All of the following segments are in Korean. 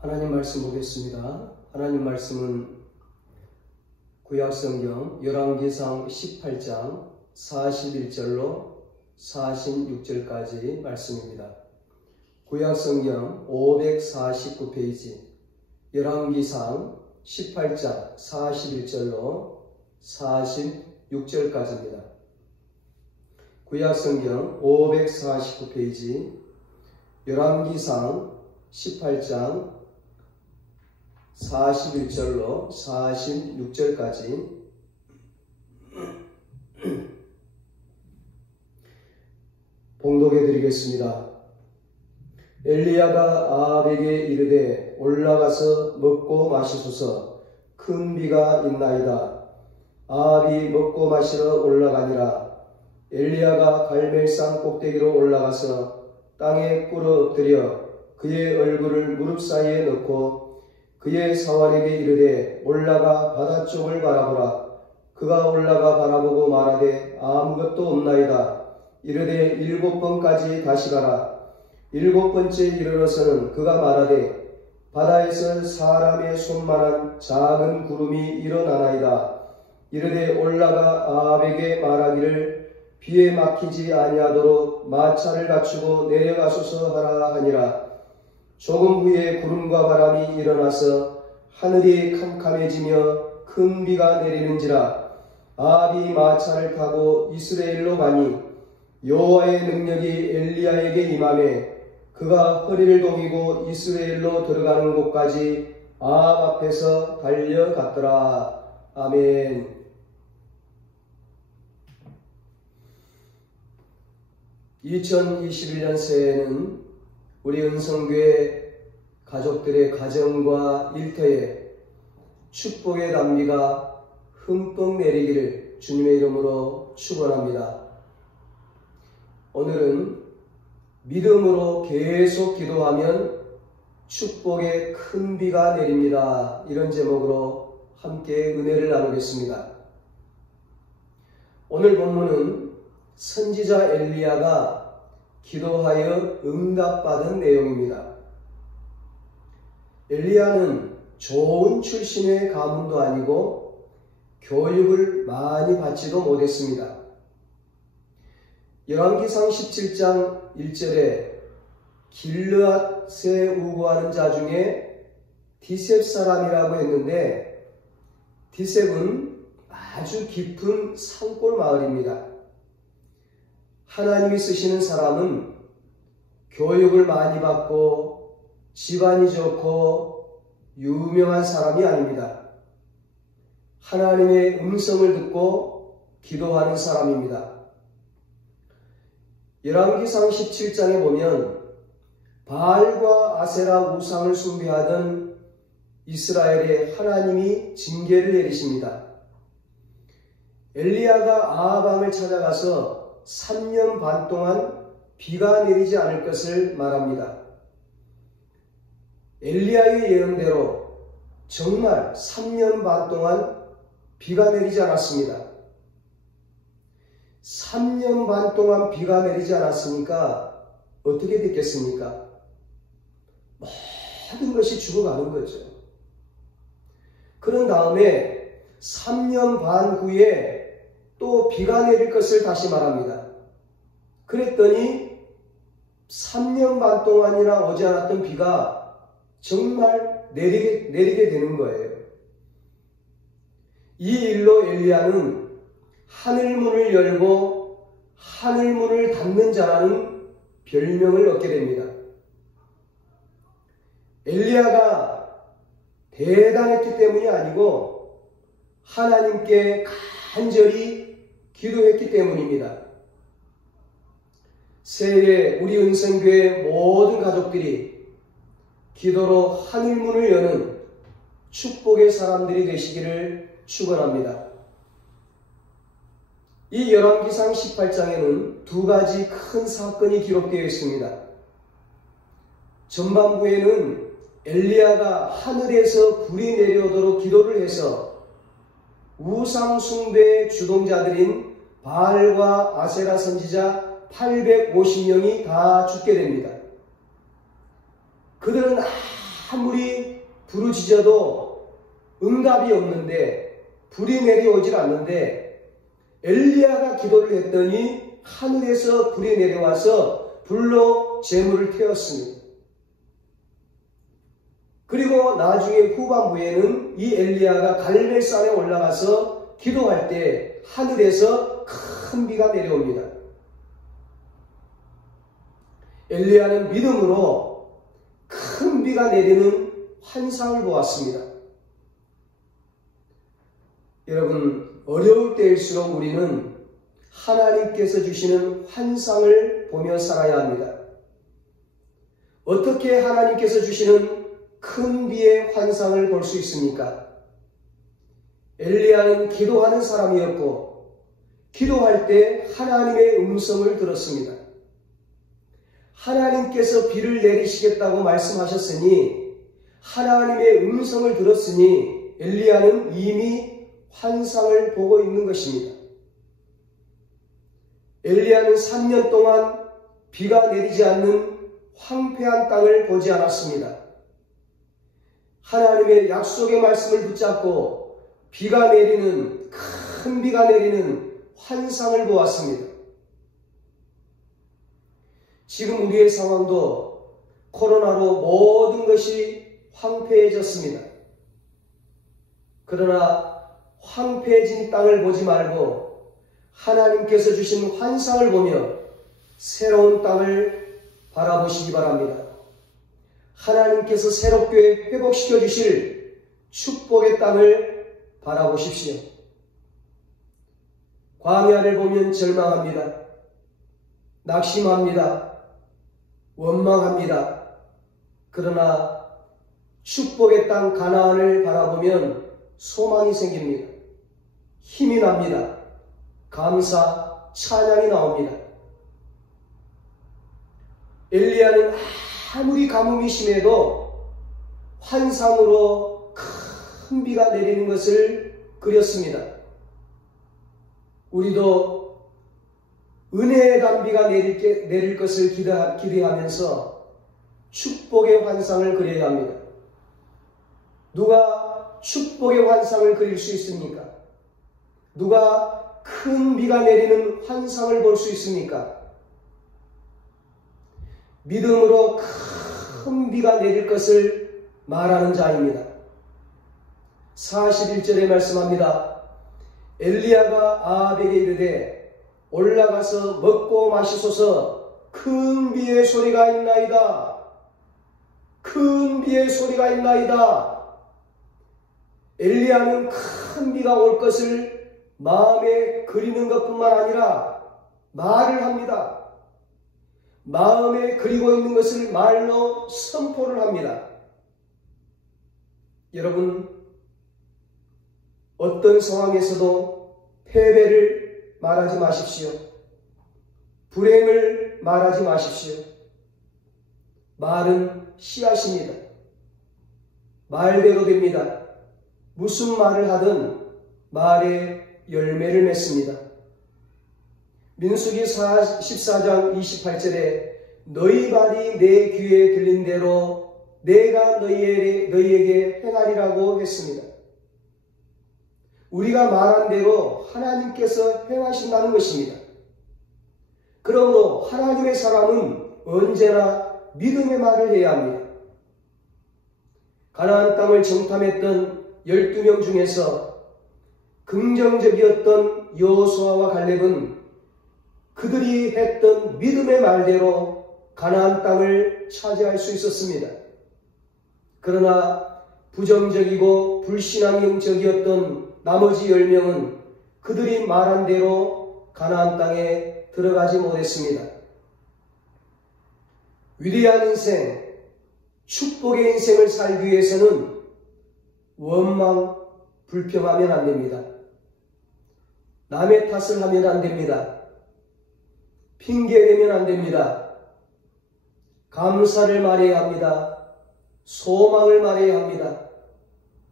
하나님 말씀 보겠습니다. 하나님 말씀은 구약성경 열왕기상 18장 41절로 46절까지 말씀입니다. 구약성경 549페이지 열왕기상 18장 41절로 46절까지입니다. 구약성경 549페이지 열왕기상 18장 41절로 46절까지 봉독해 드리겠습니다. 엘리야가 아합에게 이르되 올라가서 먹고 마시소서. 큰 비가 있나이다. 아합이 먹고 마시러 올라가니라. 엘리야가 갈멜산 꼭대기로 올라가서 땅에 꿇어 엎드려 그의 얼굴을 무릎 사이에 넣고 그의 사환에게 이르되 올라가 바다 쪽을 바라보라. 그가 올라가 바라보고 말하되 아무것도 없나이다. 이르되 7번까지 다시 가라. 7번째 이르러서는 그가 말하되 바다에서 사람의 손만한 작은 구름이 일어나나이다. 이르되 올라가 아합에게 말하기를 비에 막히지 아니하도록 마차를 갖추고 내려가소서 하라 하니라. 조금 후에 구름과 바람이 일어나서 하늘이 캄캄해지며 큰 비가 내리는지라. 아합이 마차를 타고 이스라엘로 가니 여호와의 능력이 엘리야에게 임하매 그가 허리를 동이고 이스라엘로 들어가는 곳까지 아합 앞에서 달려갔더라. 아멘. (2021년) 새해에는 우리 은성교회 가족들의 가정과 일터에 축복의 단비가 흠뻑 내리기를 주님의 이름으로 축원합니다. 오늘은 믿음으로 계속 기도하면 축복의 큰 비가 내립니다. 이런 제목으로 함께 은혜를 나누겠습니다. 오늘 본문은 선지자 엘리야가 기도하여 응답받은 내용입니다. 엘리야는 좋은 출신의 가문도 아니고 교육을 많이 받지도 못했습니다. 열왕기상 17장 1절에 길르앗에 우거하는 자 중에 디셉 사람이라고 했는데 디셉은 아주 깊은 산골 마을입니다. 하나님이 쓰시는 사람은 교육을 많이 받고 집안이 좋고 유명한 사람이 아닙니다. 하나님의 음성을 듣고 기도하는 사람입니다. 열왕기상 17장에 보면 바알과 아세라 우상을 숭배하던 이스라엘에 하나님이 징계를 내리십니다. 엘리야가 아합 왕을 찾아가서 3년 반 동안 비가 내리지 않을 것을 말합니다. 엘리야의 예언대로 정말 3년 반 동안 비가 내리지 않았습니다. 3년 반 동안 비가 내리지 않았으니까 어떻게 됐겠습니까? 모든 것이 죽어가는 거죠. 그런 다음에 3년 반 후에 또 비가 내릴 것을 다시 말합니다. 그랬더니 3년 반 동안이나 오지 않았던 비가 정말 내리게 되는 거예요. 이 일로 엘리야는 하늘문을 열고 하늘문을 닫는 자라는 별명을 얻게 됩니다. 엘리야가 대단했기 때문이 아니고 하나님께 간절히 기도했기 때문입니다. 새해에 우리 은성교회 모든 가족들이 기도로 하늘문을 여는 축복의 사람들이 되시기를 축원합니다. 이 열왕기상 18장에는 두 가지 큰 사건이 기록되어 있습니다. 전반부에는 엘리야가 하늘에서 불이 내려오도록 기도를 해서 우상 숭배의 주동자들인 바알과 아세라 선지자 850명이 다 죽게 됩니다. 그들은 아무리 부르짖어도 응답이 없는데, 불이 내려오질 않는데, 엘리야가 기도를 했더니 하늘에서 불이 내려와서 불로 재물을 태웠습니다. 그리고 나중에 후반부에는 이 엘리야가 갈멜산에 올라가서 기도할 때 하늘에서 큰 비가 내려옵니다. 엘리야는 믿음으로 큰 비가 내리는 환상을 보았습니다. 여러분, 어려울 때일수록 우리는 하나님께서 주시는 환상을 보며 살아야 합니다. 어떻게 하나님께서 주시는 큰 비의 환상을 볼 수 있습니까? 엘리야는 기도하는 사람이었고 기도할 때 하나님의 음성을 들었습니다. 하나님께서 비를 내리시겠다고 말씀하셨으니 하나님의 음성을 들었으니 엘리야는 이미 환상을 보고 있는 것입니다. 엘리야는 3년 동안 비가 내리지 않는 황폐한 땅을 보지 않았습니다. 하나님의 약속의 말씀을 붙잡고 비가 내리는, 큰 비가 내리는 환상을 보았습니다. 지금 우리의 상황도 코로나로 모든 것이 황폐해졌습니다. 그러나 황폐해진 땅을 보지 말고 하나님께서 주신 환상을 보며 새로운 땅을 바라보시기 바랍니다. 하나님께서 새롭게 회복시켜 주실 축복의 땅을 바라보십시오. 광야를 보면 절망합니다. 낙심합니다. 원망합니다. 그러나 축복의 땅 가나안을 바라보면 소망이 생깁니다. 힘이 납니다. 감사, 찬양이 나옵니다. 엘리야는 아무리 가뭄이 심해도 환상으로 큰 비가 내리는 것을 그렸습니다. 우리도 은혜의 단비가 내릴 것을 기대하면서 축복의 환상을 그려야 합니다. 누가 축복의 환상을 그릴 수 있습니까? 누가 큰 비가 내리는 환상을 볼 수 있습니까? 믿음으로 큰 비가 내릴 것을 말하는 자입니다. 41절에 말씀합니다. 엘리야가 아합에게 이르되 올라가서 먹고 마시소서. 큰 비의 소리가 있나이다. 큰 비의 소리가 있나이다. 엘리야는 큰 비가 올 것을 마음에 그리는 것뿐만 아니라 말을 합니다. 마음에 그리고 있는 것을 말로 선포를 합니다. 여러분, 어떤 상황에서도 패배를 말하지 마십시오. 불행을 말하지 마십시오. 말은 씨앗입니다. 말대로 됩니다. 무슨 말을 하든 말에 열매를 맺습니다. 민수기 14장 28절에 너희 말이 내 귀에 들린 대로 내가 너희에게 행하리라고 했습니다. 우리가 말한 대로 하나님께서 행하신다는 것입니다. 그러므로 하나님의 사람은 언제나 믿음의 말을 해야 합니다. 가나안 땅을 정탐했던 12명 중에서 긍정적이었던 여호수아와 갈렙은 그들이 했던 믿음의 말대로 가나안 땅을 차지할 수 있었습니다. 그러나 부정적이고 불신앙적이었던 나머지 10명은 그들이 말한 대로 가나안 땅에 들어가지 못했습니다. 위대한 인생, 축복의 인생을 살기 위해서는 원망, 불평하면 안 됩니다. 남의 탓을 하면 안 됩니다. 핑계대면 안 됩니다. 감사를 말해야 합니다. 소망을 말해야 합니다.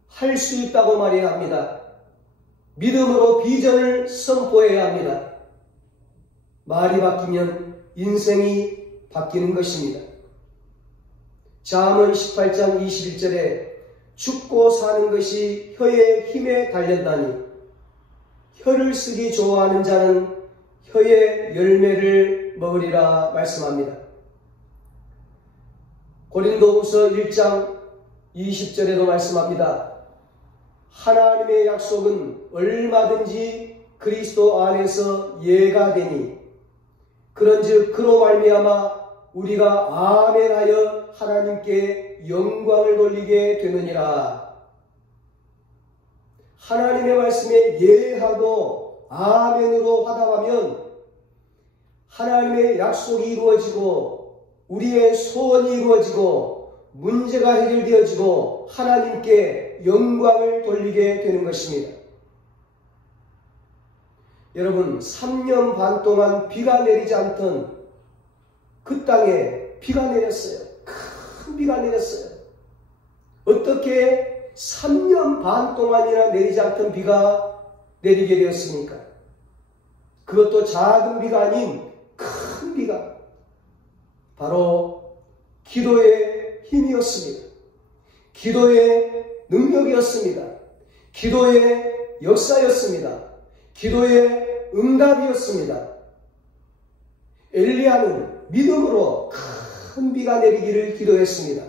할 수 있다고 말해야 합니다. 믿음으로 비전을 선포해야 합니다. 말이 바뀌면 인생이 바뀌는 것입니다. 잠언 18장 21절에 죽고 사는 것이 혀의 힘에 달렸다니 혀를 쓰기 좋아하는 자는 혀의 열매를 먹으리라 말씀합니다. 고린도후서 1장 20절에도 말씀합니다. 하나님의 약속은 얼마든지 그리스도 안에서 예가 되니 그런즉 그로 말미암아 우리가 아멘하여 하나님께 영광을 돌리게 되느니라. 하나님의 말씀에 예하고 아멘으로 화답하면 하나님의 약속이 이루어지고 우리의 소원이 이루어지고 문제가 해결되어지고 하나님께 영광을 돌리게 되는 것입니다. 여러분, 3년 반 동안 비가 내리지 않던 그 땅에 비가 내렸어요. 큰 비가 내렸어요. 어떻게 3년 반 동안이나 내리지 않던 비가 내리게 되었습니까? 그것도 작은 비가 아닌 큰 비가 바로 기도의 힘이었습니다. 기도의 능력이었습니다. 기도의 역사였습니다. 기도의 응답이었습니다. 엘리야는 믿음으로 큰 비가 내리기를 기도했습니다.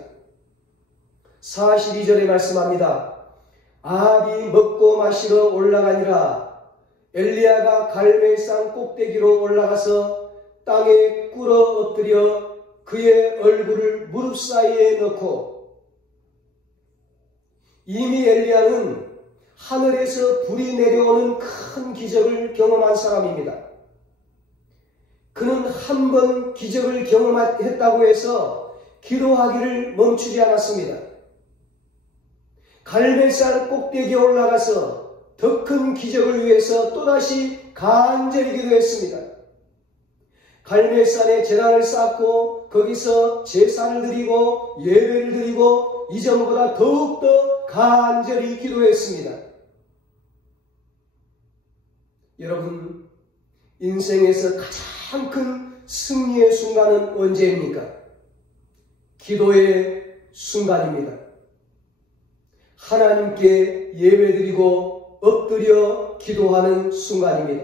42절에 말씀합니다. 아합이 먹고 마시러 올라가니라. 엘리야가 갈멜산 꼭대기로 올라가서 땅에 꿇어 엎드려 그의 얼굴을 무릎 사이에 넣고, 이미 엘리야는 하늘에서 불이 내려오는 큰 기적을 경험한 사람입니다. 그는 한 번 기적을 경험했다고 해서 기도하기를 멈추지 않았습니다. 갈멜산 꼭대기에 올라가서 더 큰 기적을 위해서 또다시 간절히 기도했습니다. 갈멜산에 제단을 쌓고 거기서 제사를 드리고 예배를 드리고 이전보다 더욱더 간절히 기도했습니다. 여러분, 인생에서 가장 큰 승리의 순간은 언제입니까? 기도의 순간입니다. 하나님께 예배드리고 엎드려 기도하는 순간입니다.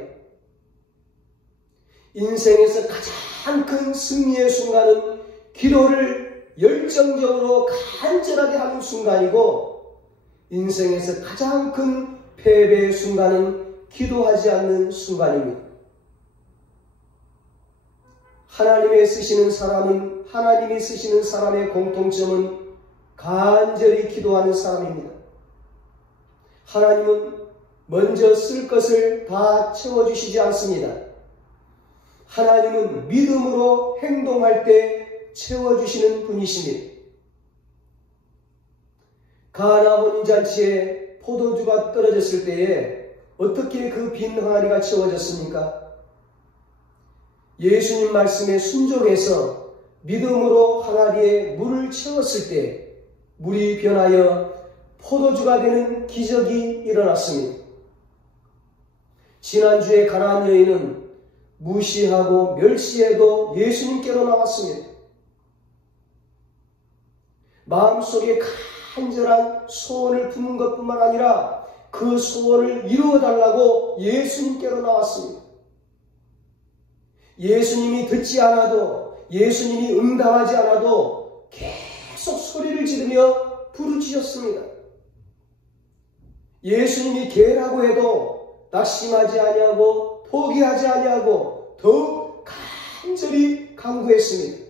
인생에서 가장 큰 승리의 순간은 기도를 열정적으로 간절하게 하는 순간이고, 인생에서 가장 큰 패배의 순간은 기도하지 않는 순간입니다. 하나님이 쓰시는 사람의 공통점은 간절히 기도하는 사람입니다. 하나님은 먼저 쓸 것을 다 채워주시지 않습니다. 하나님은 믿음으로 행동할 때 채워주시는 분이십니다. 가나 혼인잔치에 포도주가 떨어졌을 때에 어떻게 그 빈 항아리가 채워졌습니까? 예수님 말씀에 순종해서 믿음으로 항아리에 물을 채웠을 때 물이 변하여 포도주가 되는 기적이 일어났습니다. 지난주에 가나안 여인은 무시하고 멸시해도 예수님께로 나왔습니다. 마음속에 간절한 소원을 품은 것뿐만 아니라 그 소원을 이루어달라고 예수님께로 나왔습니다. 예수님이 듣지 않아도, 예수님이 응답하지 않아도 계속 소리를 지르며 부르짖었습니다. 예수님이 개라고 해도 낙심하지 아니하고 포기하지 아니하고 더욱 간절히 간구했습니다.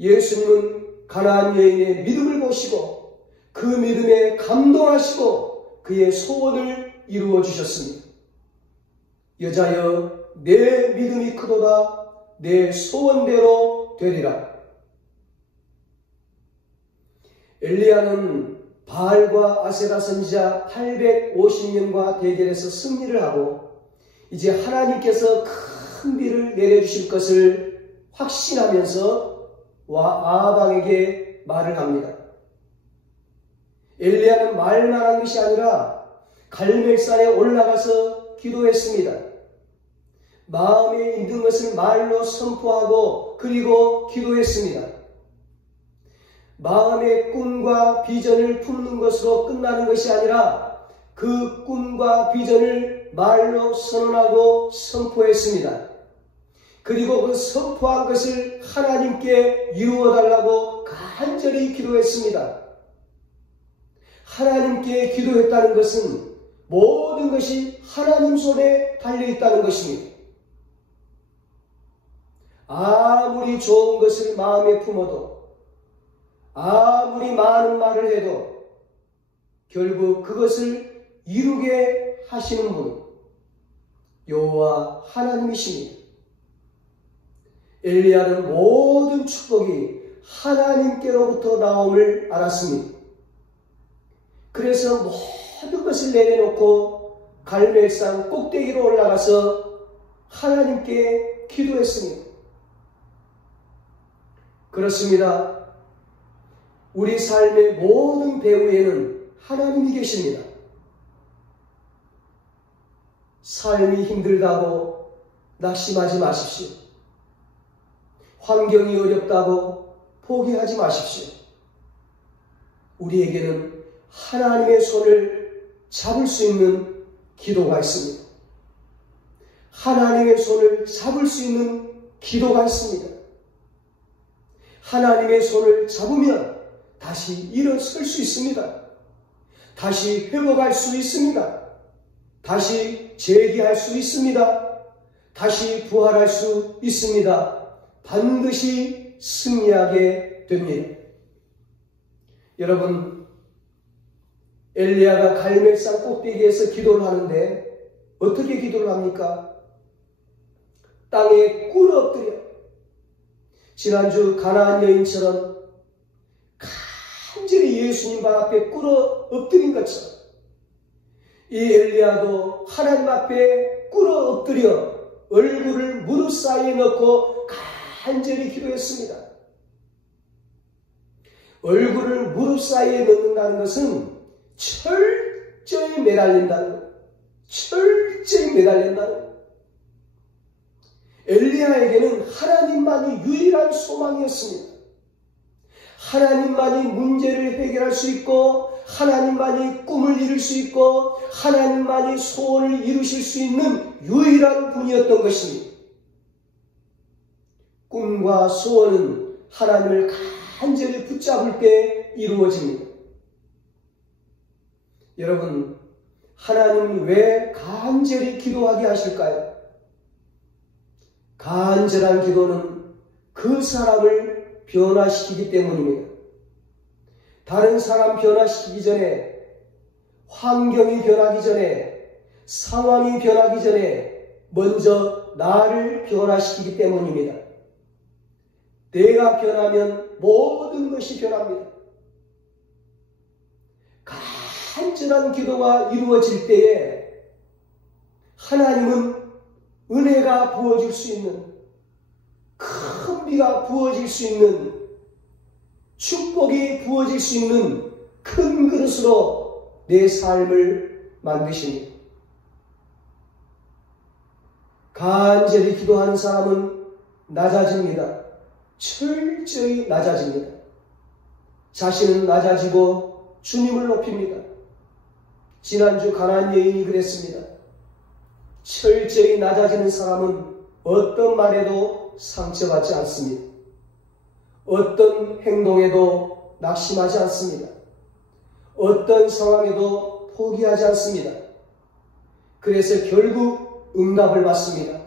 예수님은 가나안 여인의 믿음을 보시고 그 믿음에 감동하시고 그의 소원을 이루어 주셨습니다. 여자여, 내 믿음이 크도다. 내 소원대로 되리라. 엘리야는 바알과 아세라 선지자 850명과 대결해서 승리를 하고 이제 하나님께서 큰 비를 내려주실 것을 확신하면서 아합에게 말을 합니다. 엘리야는 말만 한 것이 아니라 갈멜산에 올라가서 기도했습니다. 마음에 있는 것을 말로 선포하고 그리고 기도했습니다. 마음의 꿈과 비전을 품는 것으로 끝나는 것이 아니라 그 꿈과 비전을 말로 선언하고 선포했습니다. 그리고 그 선포한 것을 하나님께 이루어달라고 간절히 기도했습니다. 하나님께 기도했다는 것은 모든 것이 하나님 손에 달려있다는 것입니다. 아무리 좋은 것을 마음에 품어도, 아무리 많은 말을 해도 결국 그것을 이루게 하시는 분, 여호와 하나님이십니다. 엘리야는 모든 축복이 하나님께로부터 나옴을 알았습니다. 그래서 모든 것을 내려놓고 갈멜산 꼭대기로 올라가서 하나님께 기도했습니다. 그렇습니다. 우리 삶의 모든 배후에는 하나님이 계십니다. 삶이 힘들다고 낙심하지 마십시오. 환경이 어렵다고 포기하지 마십시오. 우리에게는 하나님의 손을 잡을 수 있는 기도가 있습니다. 하나님의 손을 잡을 수 있는 기도가 있습니다. 하나님의 손을 잡으면 다시 일어설 수 있습니다. 다시 회복할 수 있습니다. 다시 재기할 수 있습니다. 다시 부활할 수 있습니다. 반드시 승리하게 됩니다. 여러분, 엘리야가 갈멜산 꼭대기에서 기도를 하는데 어떻게 기도를 합니까? 땅에 꿇어 엎드려. 지난주 가나안 여인처럼 간절히 예수님 발 앞에 꿇어 엎드린 것처럼 이 엘리야도 하나님 앞에 꿇어 엎드려 얼굴을 무릎 사이에 넣고 간절히 기도했습니다. 얼굴을 무릎 사이에 넣는다는 것은 철저히 매달린다는 것. 철저히 매달린다는 것. 엘리야에게는 하나님만이 유일한 소망이었습니다. 하나님만이 문제를 해결할 수 있고, 하나님만이 꿈을 이룰 수 있고, 하나님만이 소원을 이루실 수 있는 유일한 분이었던 것입니다. 꿈과 소원은 하나님을 간절히 붙잡을 때 이루어집니다. 여러분, 하나님은 왜 간절히 기도하게 하실까요? 간절한 기도는 그 사람을 변화시키기 때문입니다. 다른 사람 변화시키기 전에, 환경이 변하기 전에, 상황이 변하기 전에 먼저 나를 변화시키기 때문입니다. 내가 변하면 모든 것이 변합니다. 간절한 기도가 이루어질 때에 하나님은 은혜가 부어질 수 있는, 큰 비가 부어질 수 있는, 축복이 부어질 수 있는 큰 그릇으로 내 삶을 만드십니다. 간절히 기도하는 사람은 낮아집니다. 철저히 낮아집니다. 자신은 낮아지고 주님을 높입니다. 지난주 가나안 여인이 그랬습니다. 철저히 낮아지는 사람은 어떤 말에도 상처받지 않습니다. 어떤 행동에도 낙심하지 않습니다. 어떤 상황에도 포기하지 않습니다. 그래서 결국 응답을 받습니다.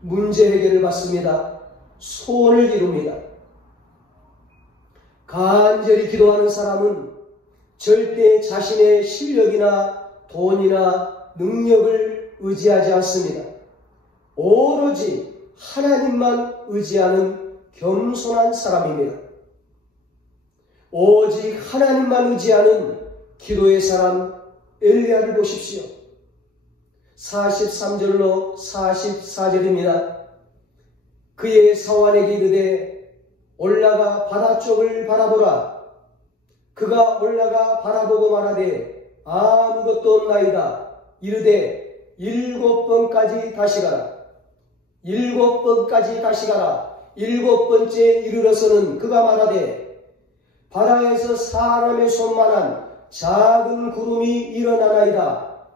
문제 해결을 받습니다. 소원을 이룹니다. 간절히 기도하는 사람은 절대 자신의 실력이나 돈이나 능력을 의지하지 않습니다. 오로지 하나님만 의지하는 겸손한 사람입니다. 오직 하나님만 의지하는 기도의 사람 엘리야를 보십시오. 43절로 44절입니다. 그의 사환에게 이르되 올라가 바다 쪽을 바라보라. 그가 올라가 바라보고 말하되 아무것도 없나이다. 이르되 7번까지 다시 가라. 7번까지 다시 가라. 7번째 이르러서는 그가 말하되 바다에서 사람의 손만한 작은 구름이 일어나나이다.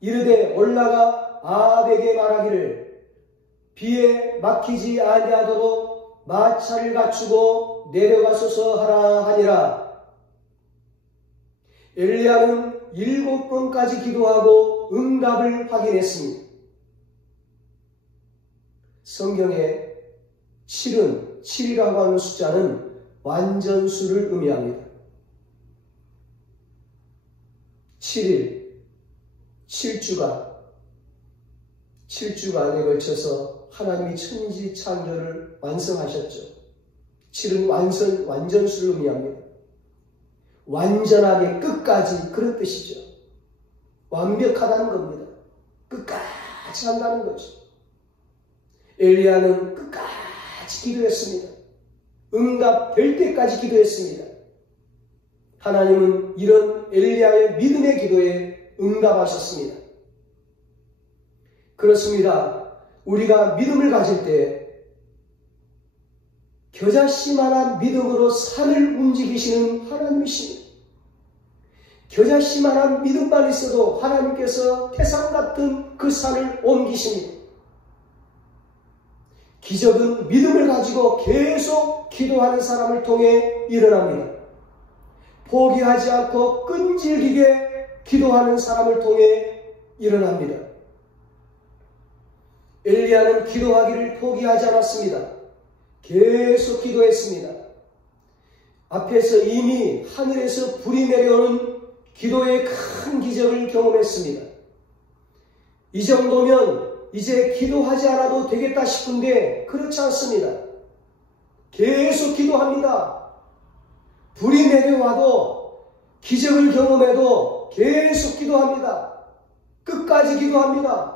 이르되 올라가 아합에게 말하기를 비에 막히지 아니하도록 마차를 갖추고 내려가소서 하라 하니라. 엘리야는 7번까지 기도하고 응답을 확인했습니다. 성경에 7이라고 하는 숫자는 완전수를 의미합니다. 7일, 7주간에 걸쳐서 하나님이 천지 창조를 완성하셨죠. 7은 완전수를 의미합니다. 완전하게 끝까지 그런 뜻이죠. 완벽하다는 겁니다. 끝까지 한다는 거죠. 엘리야는 끝까지 기도했습니다. 응답될 때까지 기도했습니다. 하나님은 이런 엘리야의 믿음의 기도에 응답하셨습니다. 그렇습니다. 우리가 믿음을 가질 때 겨자씨만한 믿음으로 산을 움직이시는 하나님이십니다. 겨자씨만한 믿음만 있어도 하나님께서 태산 같은 그 산을 옮기십니다. 기적은 믿음을 가지고 계속 기도하는 사람을 통해 일어납니다. 포기하지 않고 끈질기게 기도하는 사람을 통해 일어납니다. 엘리야는 기도하기를 포기하지 않았습니다. 계속 기도했습니다. 앞에서 이미 하늘에서 불이 내려오는 기도의 큰 기적을 경험했습니다. 이 정도면 이제 기도하지 않아도 되겠다 싶은데 그렇지 않습니다. 계속 기도합니다. 불이 내려와도 기적을 경험해도 계속 기도합니다. 끝까지 기도합니다.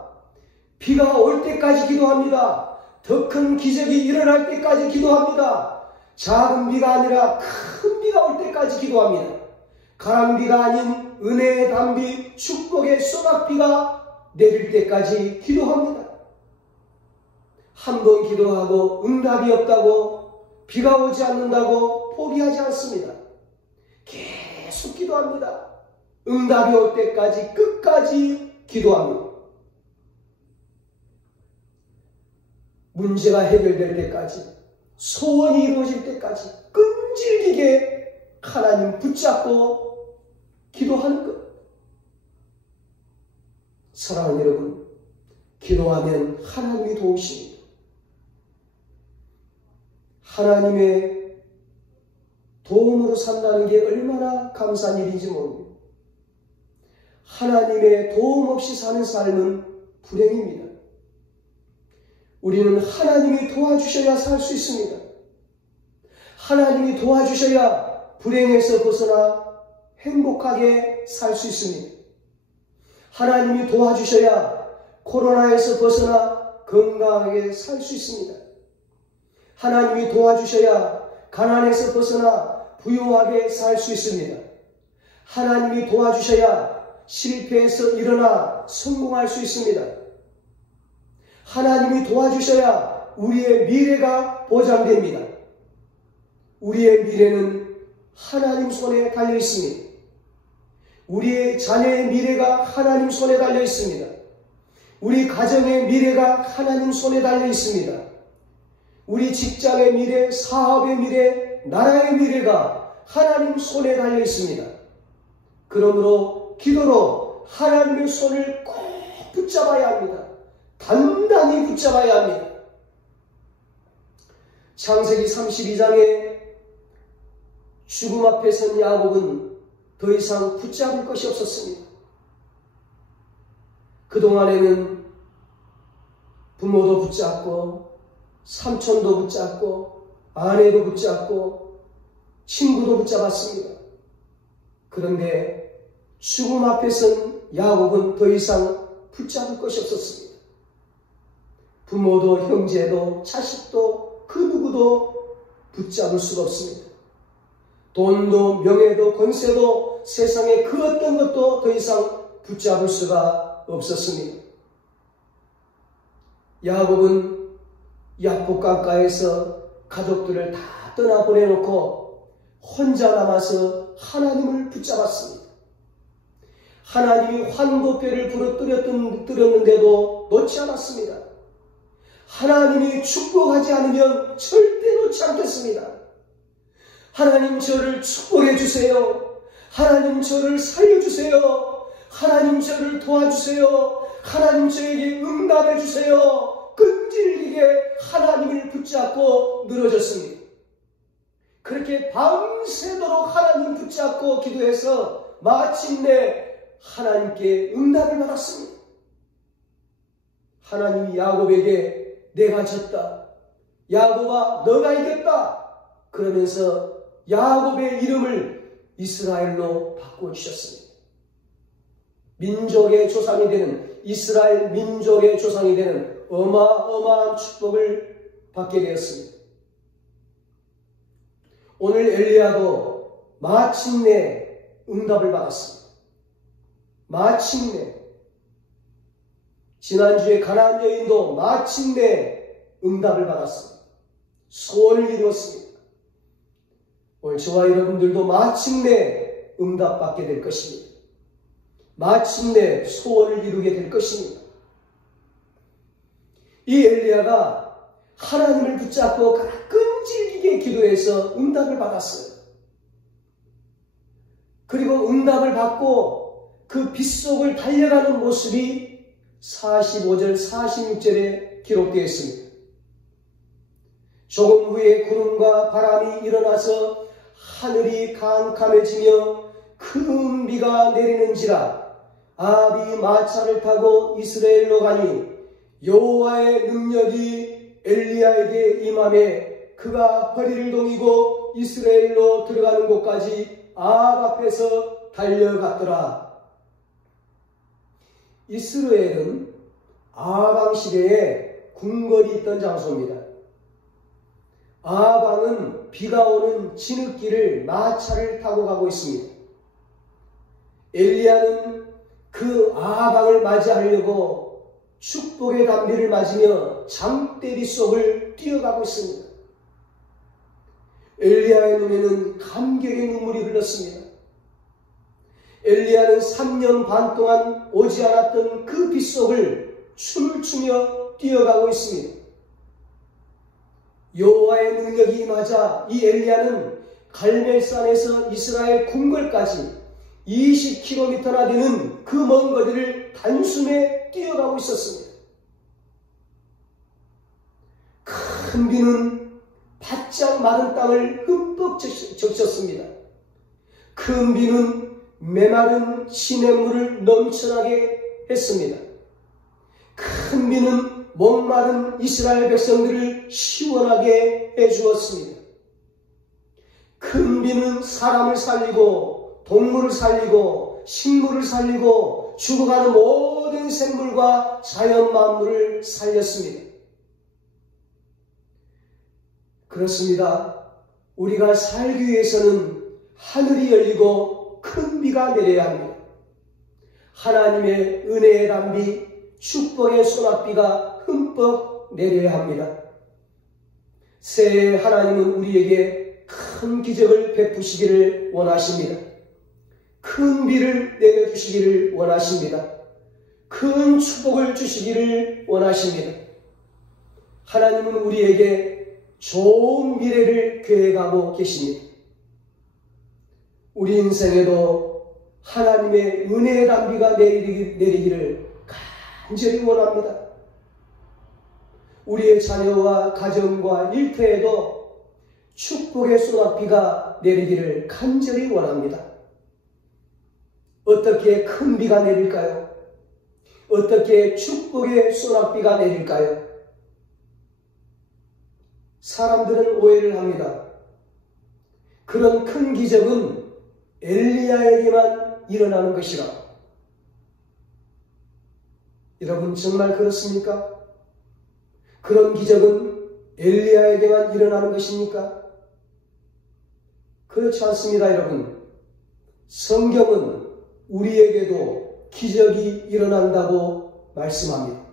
비가 올 때까지 기도합니다. 더 큰 기적이 일어날 때까지 기도합니다. 작은 비가 아니라 큰 비가 올 때까지 기도합니다. 가랑비가 아닌 은혜의 단비, 축복의 소낙비가 내릴 때까지 기도합니다. 한 번 기도하고 응답이 없다고, 비가 오지 않는다고 포기하지 않습니다. 계속 기도합니다. 응답이 올 때까지 끝까지 기도합니다. 문제가 해결될 때까지, 소원이 이루어질 때까지 끈질기게 하나님 붙잡고 기도하는 것. 사랑하는 여러분, 기도하면 하나님이 도우십니다. 하나님의 도움으로 산다는 게 얼마나 감사한 일인지 모릅니다. 하나님의 도움 없이 사는 삶은 불행입니다. 우리는 하나님이 도와주셔야 살 수 있습니다. 하나님이 도와주셔야 불행에서 벗어나 행복하게 살 수 있습니다. 하나님이 도와주셔야 코로나에서 벗어나 건강하게 살 수 있습니다. 하나님이 도와주셔야 가난에서 벗어나 부유하게 살 수 있습니다. 하나님이 도와주셔야 실패해서 일어나 성공할 수 있습니다. 하나님이 도와주셔야 우리의 미래가 보장됩니다. 우리의 미래는 하나님 손에 달려 있습니다. 우리의 자녀의 미래가 하나님 손에 달려 있습니다. 우리 가정의 미래가 하나님 손에 달려 있습니다. 우리 직장의 미래, 사업의 미래, 나라의 미래가 하나님 손에 달려 있습니다. 그러므로 기도로 하나님의 손을 꼭 붙잡아야 합니다. 단단히 붙잡아야 합니다. 창세기 32장에 죽음 앞에 선 야곱은 더 이상 붙잡을 것이 없었습니다. 그동안에는 부모도 붙잡고 삼촌도 붙잡고 아내도 붙잡고 친구도 붙잡았습니다. 그런데 죽음 앞에 선 야곱은 더 이상 붙잡을 것이 없었습니다. 부모도 형제도 자식도 그 누구도 붙잡을 수가 없습니다. 돈도 명예도 권세도 세상의 그 어떤 것도 더 이상 붙잡을 수가 없었습니다. 야곱은 야복 강가에서 가족들을 다 떠나보내놓고 혼자 남아서 하나님을 붙잡았습니다. 하나님이 환도뼈를 부러뜨렸는데도 놓지 않았습니다. 하나님이 축복하지 않으면 절대 놓지 않겠습니다. 하나님 저를 축복해 주세요. 하나님 저를 살려주세요. 하나님 저를 도와주세요. 하나님 저에게 응답해 주세요. 끈질기게 하나님을 붙잡고 늘어졌습니다. 그렇게 밤새도록 하나님 붙잡고 기도해서 마침내 하나님께 응답을 받았습니다. 하나님이 야곱에게 내가 졌다. 야곱아 너가 이겼다. 그러면서 야곱의 이름을 이스라엘로 바꿔주셨습니다. 민족의 조상이 되는, 이스라엘 민족의 조상이 되는 어마어마한 축복을 받게 되었습니다. 오늘 엘리야도 마침내 응답을 받았습니다. 마침내. 지난주에 가나안 여인도 마침내 응답을 받았습니다. 소원을 이루었습니다. 오늘 저와 여러분들도 마침내 응답받게 될 것입니다. 마침내 소원을 이루게 될 것입니다. 이 엘리야가 하나님을 붙잡고 끈질기게 기도해서 응답을 받았어요. 그리고 응답을 받고 그 빗속을 달려가는 모습이 45절, 46절에 기록되어 있습니다. 조금 후에 구름과 바람이 일어나서 하늘이 캄캄해지며 큰 비가 내리는지라 아합이 마차를 타고 이스라엘로 가니 여호와의 능력이 엘리야에게 임하매 그가 허리를 동이고 이스라엘로 들어가는 곳까지 아합 앞에서 달려갔더라. 이스라엘은 아합 왕 시대에 궁궐이 있던 장소입니다. 아합 왕은 비가 오는 진흙길을 마차를 타고 가고 있습니다. 엘리야는 그 아합 왕을 맞이하려고 축복의 담비를 맞으며 장대비 속을 뛰어가고 있습니다. 엘리야의 눈에는 감격의 눈물이 흘렀습니다. 엘리야는 3년 반 동안 오지 않았던 그 빗속을 춤을 추며 뛰어가고 있습니다. 여호와의 능력이 임하자 이 엘리야는 갈멜산에서 이스라엘 궁궐까지 20km나 되는 그 먼 거리를 단숨에 뛰어가고 있었습니다. 큰 비는 바짝 마른 땅을 흠뻑 적셨습니다. 큰 비는 메마른 시냇물을 넘쳐나게 했습니다. 큰 비는 목마른 이스라엘 백성들을 시원하게 해주었습니다. 큰 비는 사람을 살리고 동물을 살리고 식물을 살리고 죽어가는 모든 생물과 자연 만물을 살렸습니다. 그렇습니다. 우리가 살기 위해서는 하늘이 열리고 큰 비가 내려야 합니다. 하나님의 은혜의 담비, 축복의 소낙비가 흠뻑 내려야 합니다. 새해 하나님은 우리에게 큰 기적을 베푸시기를 원하십니다. 큰 비를 내려주시기를 원하십니다. 큰 축복을 주시기를 원하십니다. 하나님은 우리에게 좋은 미래를 계획하고 계십니다. 우리 인생에도 하나님의 은혜의 담비가 내리기를 간절히 원합니다. 우리의 자녀와 가정과 일터에도 축복의 소낙비가 내리기를 간절히 원합니다. 어떻게 큰 비가 내릴까요? 어떻게 축복의 소낙비가 내릴까요? 사람들은 오해를 합니다. 그런 큰 기적은 엘리야에게만 일어나는 것이라. 여러분 정말 그렇습니까? 그런 기적은 엘리야에게만 일어나는 것입니까? 그렇지 않습니다, 여러분. 성경은 우리에게도 기적이 일어난다고 말씀합니다.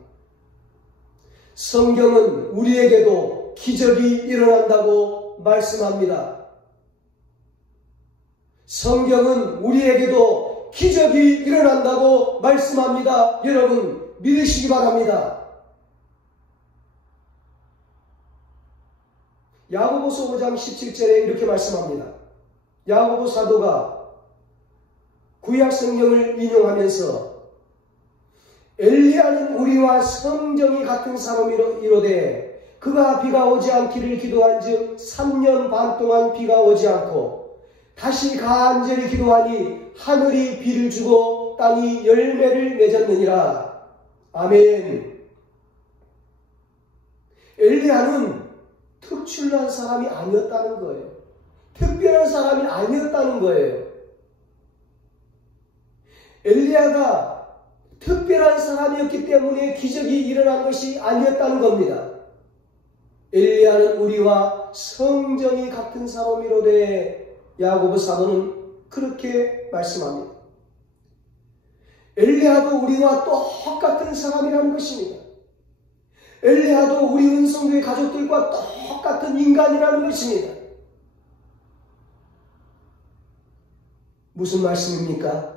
성경은 우리에게도 기적이 일어난다고 말씀합니다. 성경은 우리에게도 기적이 일어난다고 말씀합니다. 여러분 믿으시기 바랍니다. 야고보서 5장 17절에 이렇게 말씀합니다. 야고보 사도가 구약 성경을 인용하면서 엘리야는 우리와 성정이 같은 사람이로되 그가 비가 오지 않기를 기도한 즉 3년 반 동안 비가 오지 않고 다시 간절히 기도하니 하늘이 비를 주고 땅이 열매를 맺었느니라. 아멘. 엘리야는 특출난 사람이 아니었다는 거예요. 특별한 사람이 아니었다는 거예요. 엘리야가 특별한 사람이었기 때문에 기적이 일어난 것이 아니었다는 겁니다. 엘리야는 우리와 성정이 같은 사람이로되 야고보 사도는 그렇게 말씀합니다. 엘리야도 우리와 똑같은 사람이라는 것입니다. 엘리야도 우리 은성교회 가족들과 똑같은 인간이라는 것입니다. 무슨 말씀입니까?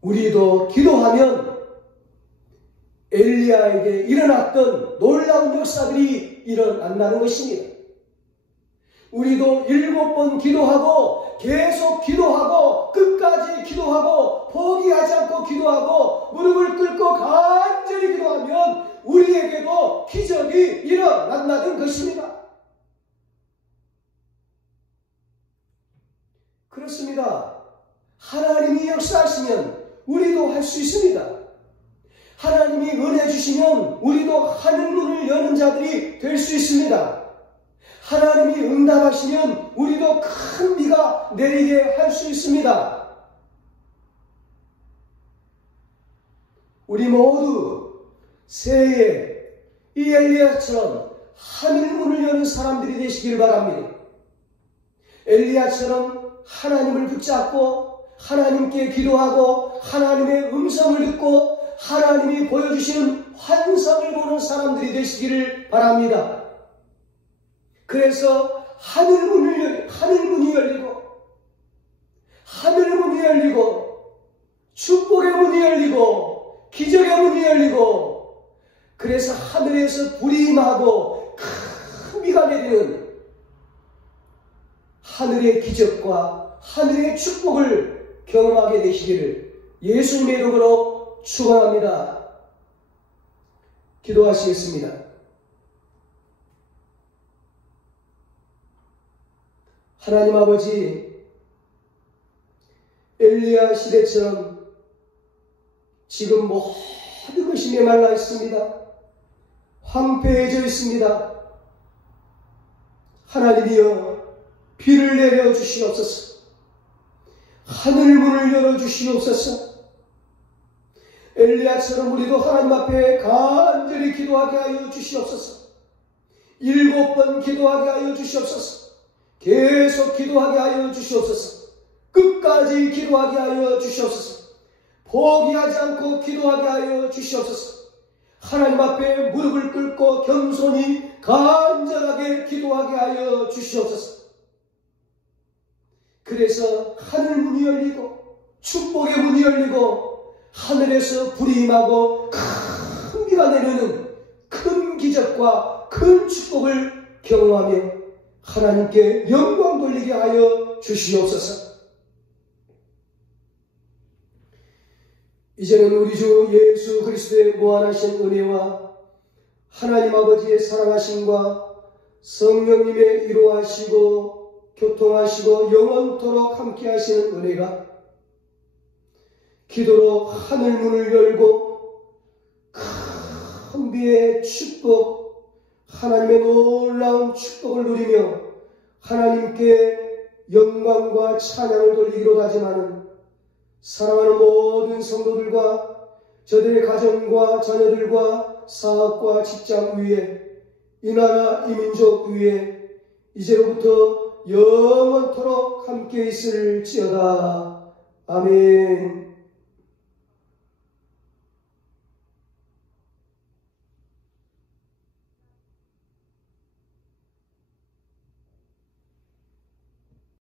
우리도 기도하면 엘리야에게 일어났던 놀라운 역사들이 일어난다는 것입니다. 우리도 7번 기도하고 계속 기도하고 끝까지 기도하고 포기하지 않고 기도하고 무릎을 꿇고 간절히 기도하면 우리에게도 기적이 일어난다는 것입니다. 그렇습니다. 하나님이 역사하시면 우리도 할 수 있습니다. 하나님이 은혜 주시면 우리도 하늘 문을 여는 자들이 될 수 있습니다. 하나님이 응답하시면 우리도 큰 비가 내리게 할 수 있습니다. 우리 모두 새해에 이 엘리야처럼 하늘 문을 여는 사람들이 되시길 바랍니다. 엘리야처럼 하나님을 붙잡고 하나님께 기도하고 하나님의 음성을 듣고 하나님이 보여주시는 환상을 보는 사람들이 되시기를 바랍니다. 그래서 하늘문이 열리고 하늘문이 열리고 축복의 문이 열리고 기적의 문이 열리고 그래서 하늘에서 불이 임하고 큰 비가 내리는 하늘의 기적과 하늘의 축복을 경험하게 되시기를 예수님의 이름으로 축원합니다. 기도하시겠습니다. 하나님 아버지, 엘리야 시대처럼 지금 모든 것이 메말라 있습니다. 황폐해져 있습니다. 하나님이여 비를 내려 주시옵소서. 하늘문을 열어 주시옵소서. 엘리야처럼 우리도 하나님 앞에 간절히 기도하게 하여 주시옵소서. 7번 기도하게 하여 주시옵소서. 계속 기도하게 하여 주시옵소서. 끝까지 기도하게 하여 주시옵소서. 포기하지 않고 기도하게 하여 주시옵소서. 하나님 앞에 무릎을 꿇고 겸손히 간절하게 기도하게 하여 주시옵소서. 그래서 하늘문이 열리고 축복의 문이 열리고 하늘에서 불이 임하고 큰 비가 내리는 큰 기적과 큰 축복을 경험하며 하나님께 영광 돌리게 하여 주시옵소서. 이제는 우리 주 예수 그리스도의 무한하신 은혜와 하나님 아버지의 사랑하심과 성령님의 이루하시고 교통하시고 영원토록 함께 하시는 은혜가 기도로 하늘문을 열고 큰 비의 축복, 하나님의 놀라운 축복을 누리며 하나님께 영광과 찬양을 돌리기로 다짐하는 사랑하는 모든 성도들과 저들의 가정과 자녀들과 사업과 직장 위에 이 나라 이 민족 위에 이제로부터 영원토록 함께 있을지어다. 아멘.